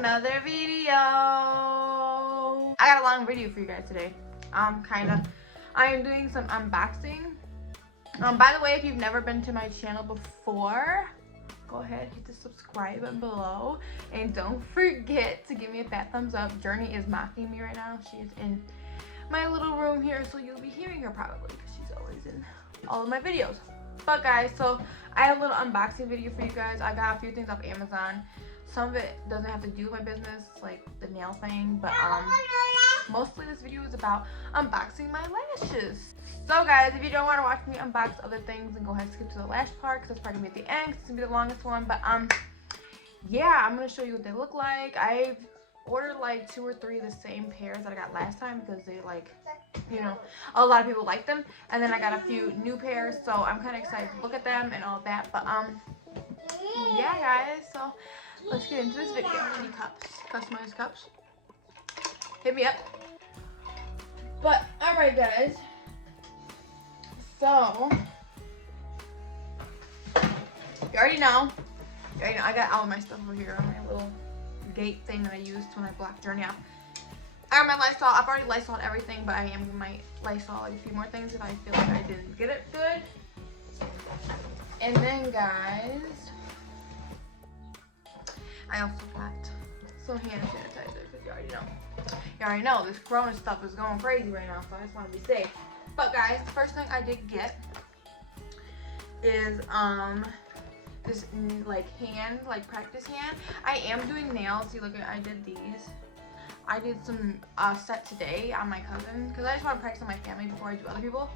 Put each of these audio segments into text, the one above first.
another video. I got a long video for you guys today. I am doing some unboxing. By the way, if you've never been to my channel before, go ahead, hit the subscribe button below, and don't forget to give me a fat thumbs up. Journey is mocking me right now. She is in my little room here, so you'll be hearing her probably because she's always in all of my videos. But guys, so I have a little unboxing video for you guys. I got a few things off Amazon. Some of it doesn't have to do with my business, like the nail thing, but mostly this video is about unboxing my lashes. So guys, if you don't want to watch me unbox other things, then go ahead and skip to the lash part, because that's probably gonna be at the end, 'cause it's gonna be the longest one. But yeah, I'm gonna show you what they look like. I've ordered like 2 or 3 of the same pairs that I got last time because they, like, you know, a lot of people like them. And then I got a few new pairs, so I'm kind of excited to look at them and all of that. But yeah guys, so let's get into this video. I need cups, customized cups. Hit me up. But alright guys, so you already know I got all of my stuff over here on my little gate thing that I used when I blocked Journey out. I got my Lysol. I've already Lysoled everything, but I am going to Lysol like a few more things if I feel like I didn't get it good. And then guys, I also got some hand sanitizer, because you already know this Corona stuff is going crazy right now, so I just want to be safe. But guys, the first thing I did get is this like hand, like practice hand. I am doing nails. See, look, I did these. I did some set today on my cousin because I just want to practice on my family before I do other people,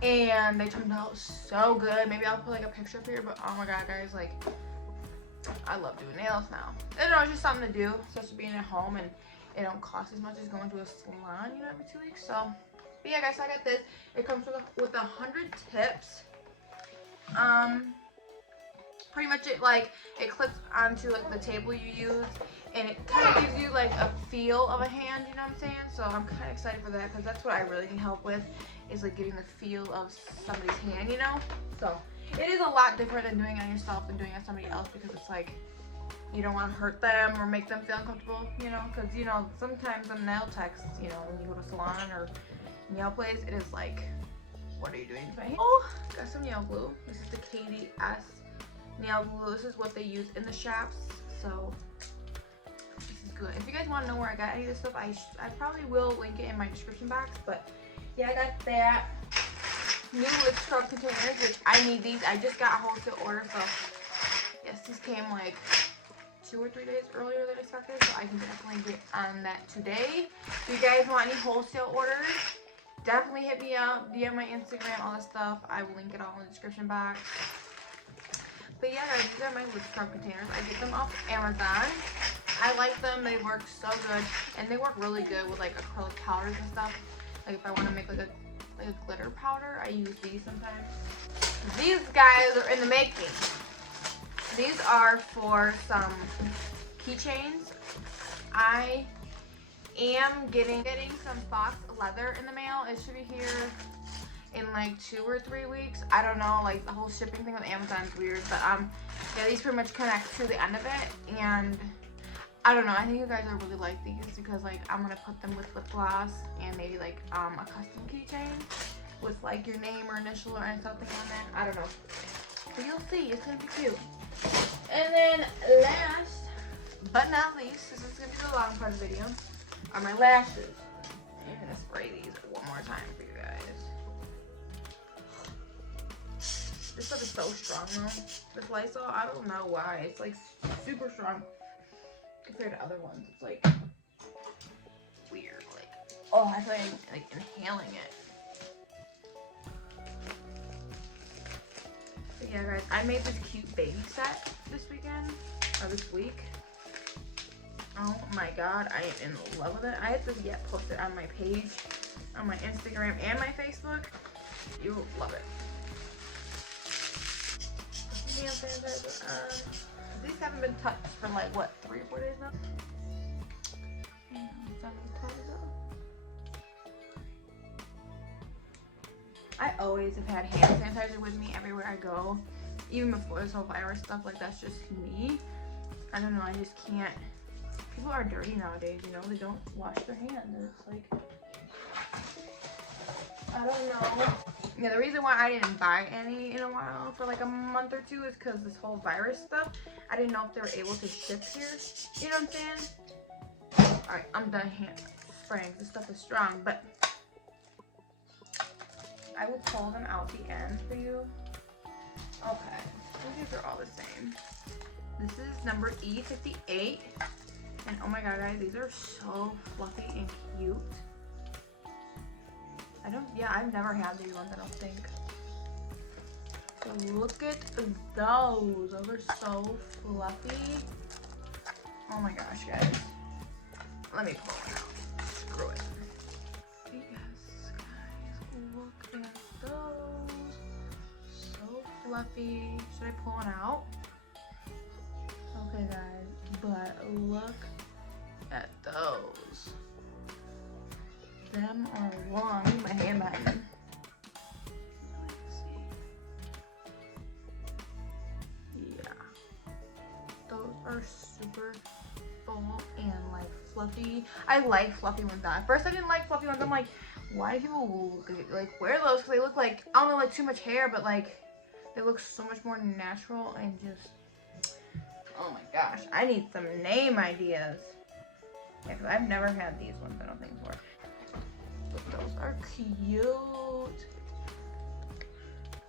and they turned out so good. Maybe I'll put like a picture up here, but oh my god guys, like I love doing nails now. I don't know, it's just something to do, especially being at home, and it don't cost as much as going to a salon, you know, every 2 weeks. So but yeah guys, so I got this. It comes with 100 tips. Pretty much it clips onto like the table you use, and it kind of gives you like a feel of a hand, you know what I'm saying? So I'm kind of excited for that, because that's what I really need help with, is like getting the feel of somebody's hand, you know? So it is a lot different than doing it on yourself and doing it on somebody else, because it's like you don't want to hurt them or make them feel uncomfortable, you know? Because, you know, sometimes on nail techs, you know, when you go to a salon or nail place, it is like, what are you doing to my hand? Oh, got some nail glue. This is the KDS nail glue. This is what they use in the shops, so this is good. If you guys want to know where I got any of this stuff, I probably will link it in my description box. But yeah, I got that. New lip scrub containers, which I need these. I just got a wholesale order, so yes, these came like 2 or 3 days earlier than expected, so I can definitely get on that today. If you guys want any wholesale orders, definitely hit me up, DM my Instagram, all this stuff. I will link it all in the description box. But yeah guys, these are my lip scrub containers. I get them off Amazon. I like them. They work so good, and they work really good with like acrylic powders and stuff. Like if I want to make like a glitter powder, I use these sometimes. These guys are in the making. These are for some keychains. I am getting some Fox leather in the mail. It should be here in like 2 or 3 weeks. I don't know, like the whole shipping thing with Amazon is weird, but yeah, these pretty much connect to the end of it, and I don't know, I think you guys will really like these, because like I'm gonna put them with lip gloss and maybe like a custom keychain with like your name or initial or something on that. I don't know, but you'll see. It's gonna be cute. And then last but not least, this is gonna be the long part of the video, are my lashes. I'm gonna spray these one more time for you guys. This stuff is so strong though. This Lysol, I don't know why. It's like super strong compared to other ones. It's like weird. Like, oh, I feel like inhaling it. But yeah guys, I made this cute baby set this weekend, or this week. Oh my god, I am in love with it. I have to yet post it on my page, on my Instagram and my Facebook. You will love it. These haven't been touched for like what, 3 or 4 days now? I always have had hand sanitizer with me everywhere I go, even before this whole virus stuff. Like, that's just me. I don't know, I just can't people are dirty nowadays, you know, they don't wash their hands. And it's like, I don't know. Yeah, the reason why I didn't buy any in a while for like a month or two is because this whole virus stuff. I didn't know if they were able to ship here. You know what I'm saying? Alright, I'm done hand spraying. This stuff is strong, but I will pull them out the end for you. Okay, these are all the same. This is number E58. And oh my god, guys, these are so fluffy and cute. I've never had these ones, I don't think. So look at those. Those are so fluffy. Oh my gosh, guys. Let me pull one out. Screw it. Yes, guys, look at those. So fluffy. Should I pull one out? Okay, guys, but look at those. Them are long. Leave my hand back. Yeah. Those are super full and like fluffy. I like fluffy ones now. At first I didn't like fluffy ones. I'm like, why do people like wear those? Because they look like, I don't know, like too much hair, but like they look so much more natural and just, oh my gosh. I need some name ideas. Yeah, because I've never had these ones, I don't think, before. But those are cute.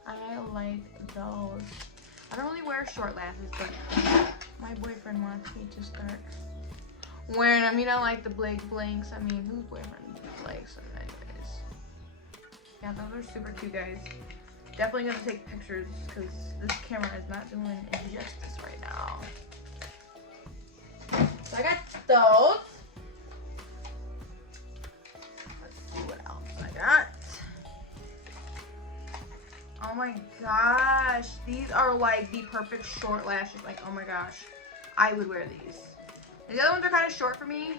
I like those. I don't really wear short lashes, but my boyfriend wants me to start wearing them. You know, like the blinks. I mean, whose boyfriend likes them anyways? Yeah, those are super cute, guys. Definitely gonna take pictures because this camera is not doing it justice right now. So I got those. Oh my gosh, these are like the perfect short lashes. Like, oh my gosh, I would wear these. And the other ones are kind of short for me,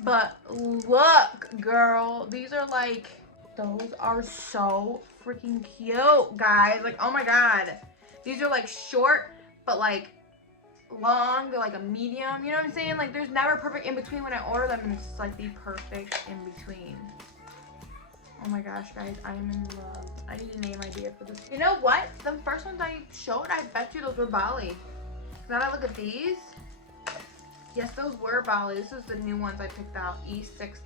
but look, girl, these are like, those are so freaking cute, guys. Like, oh my god, these are like short, but like long. They're like a medium, you know what I'm saying? Like, there's never a perfect in between when I order them, and it's like the perfect in between. Oh my gosh, guys, I am in love. I need a name idea for this. You know what? The first ones I showed, I bet you those were Bali. Now that I look at these, yes, those were Bali. This is the new ones I picked out, E60.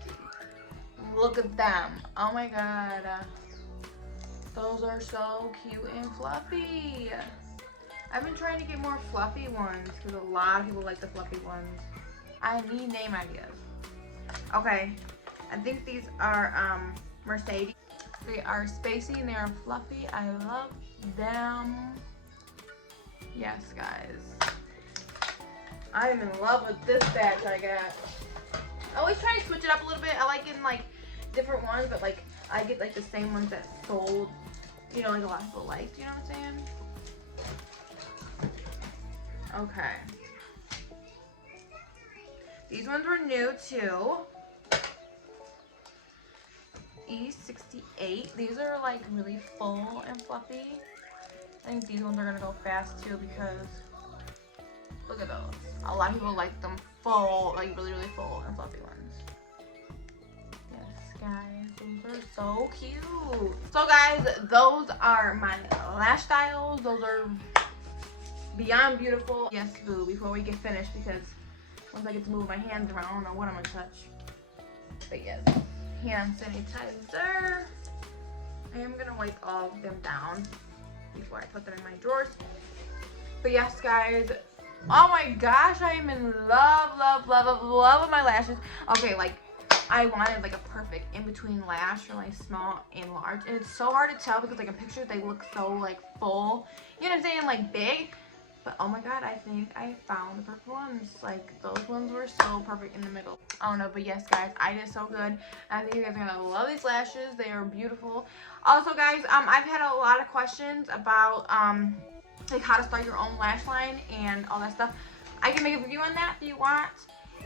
Look at them. Oh my god. Those are so cute and fluffy. I've been trying to get more fluffy ones because a lot of people like the fluffy ones. I need name ideas. Okay, I think these are Mercedes. They are spacey and they are fluffy. I love them. Yes, guys. I am in love with this batch I got. I always try to switch it up a little bit. I like getting like different ones, but like I get like the same ones that sold, you know, like a lot of people liked, you know what I'm saying? Okay. These ones were new too. E68. These are like really full and fluffy. I think these ones are gonna go fast too because look at those. A lot of people like them full, like really, really full and fluffy ones. Yes, guys, those are so cute. So guys, those are my lash styles. Those are beyond beautiful. Yes, boo, before we get finished, because once I get to move my hands around, I don't know what I'm gonna touch. But yes. Hand sanitizer. I am gonna wipe all of them down before I put them in my drawers. But yes, guys, oh my gosh, I am in love with my lashes. Okay, like I wanted like a perfect in-between lash for like small and large, and it's so hard to tell because like in pictures they look so like full, you know what I'm saying, like big. But oh my god, I think I found the perfect ones. Like, those ones were so perfect in the middle. I don't know, but yes, guys, I did so good. I think you guys are gonna love these lashes. They are beautiful. Also, guys, I've had a lot of questions about like how to start your own lash line and all that stuff. I can make a video on that if you want.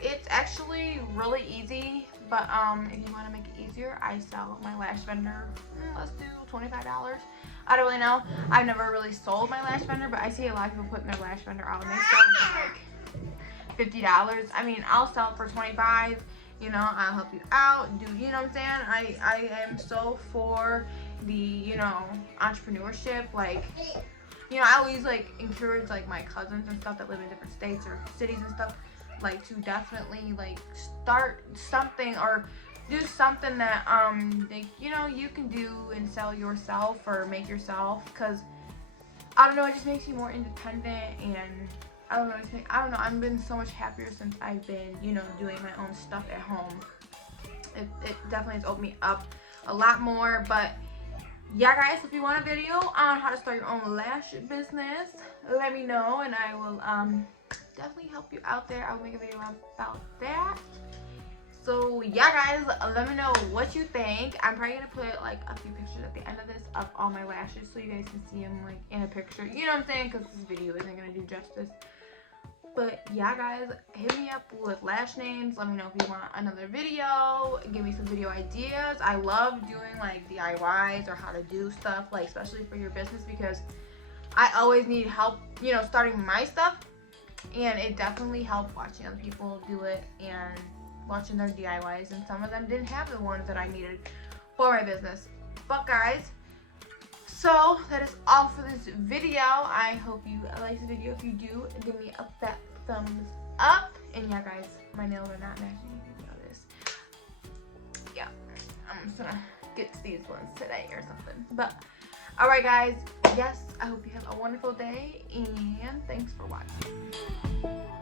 It's actually really easy, but if you want to make it easier, I sell my lash vendor. Let's do $25. I don't really know. I've never really sold my lash vendor, but I see a lot of people putting their lash vendor out and they sell it for like $50. I mean, I'll sell it for 25. You know, I'll help you out. You know what I'm saying? I am so for the, you know, entrepreneurship. Like, you know, I always like encourage like my cousins and stuff that live in different states or cities and stuff, like to definitely like start something or do something that they, you know, you can do and sell yourself or make yourself, because I don't know, it just makes you more independent. And I don't know, I've been so much happier since I've been, you know, doing my own stuff at home. It definitely has opened me up a lot more. But yeah, guys, if you want a video on how to start your own lash business, let me know and I will definitely help you out there. I'll make a video about that. So yeah, guys, let me know what you think. I'm probably gonna put like a few pictures at the end of this of all my lashes so you guys can see them like in a picture. You know what I'm saying? Because this video isn't gonna do justice. But yeah, guys, hit me up with lash names. Let me know if you want another video. Give me some video ideas. I love doing like DIYs or how to do stuff, like especially for your business, because I always need help, you know, starting my stuff. And it definitely helped watching other people do it and watching their DIYs, and some of them didn't have the ones that I needed for my business. But guys, so that is all for this video. I hope you liked the video. If you do, give me that thumbs up. And yeah, guys, my nails are not matching. You know this. Yeah, I'm just gonna get to these ones today or something. But alright, guys, yes, I hope you have a wonderful day, and thanks for watching.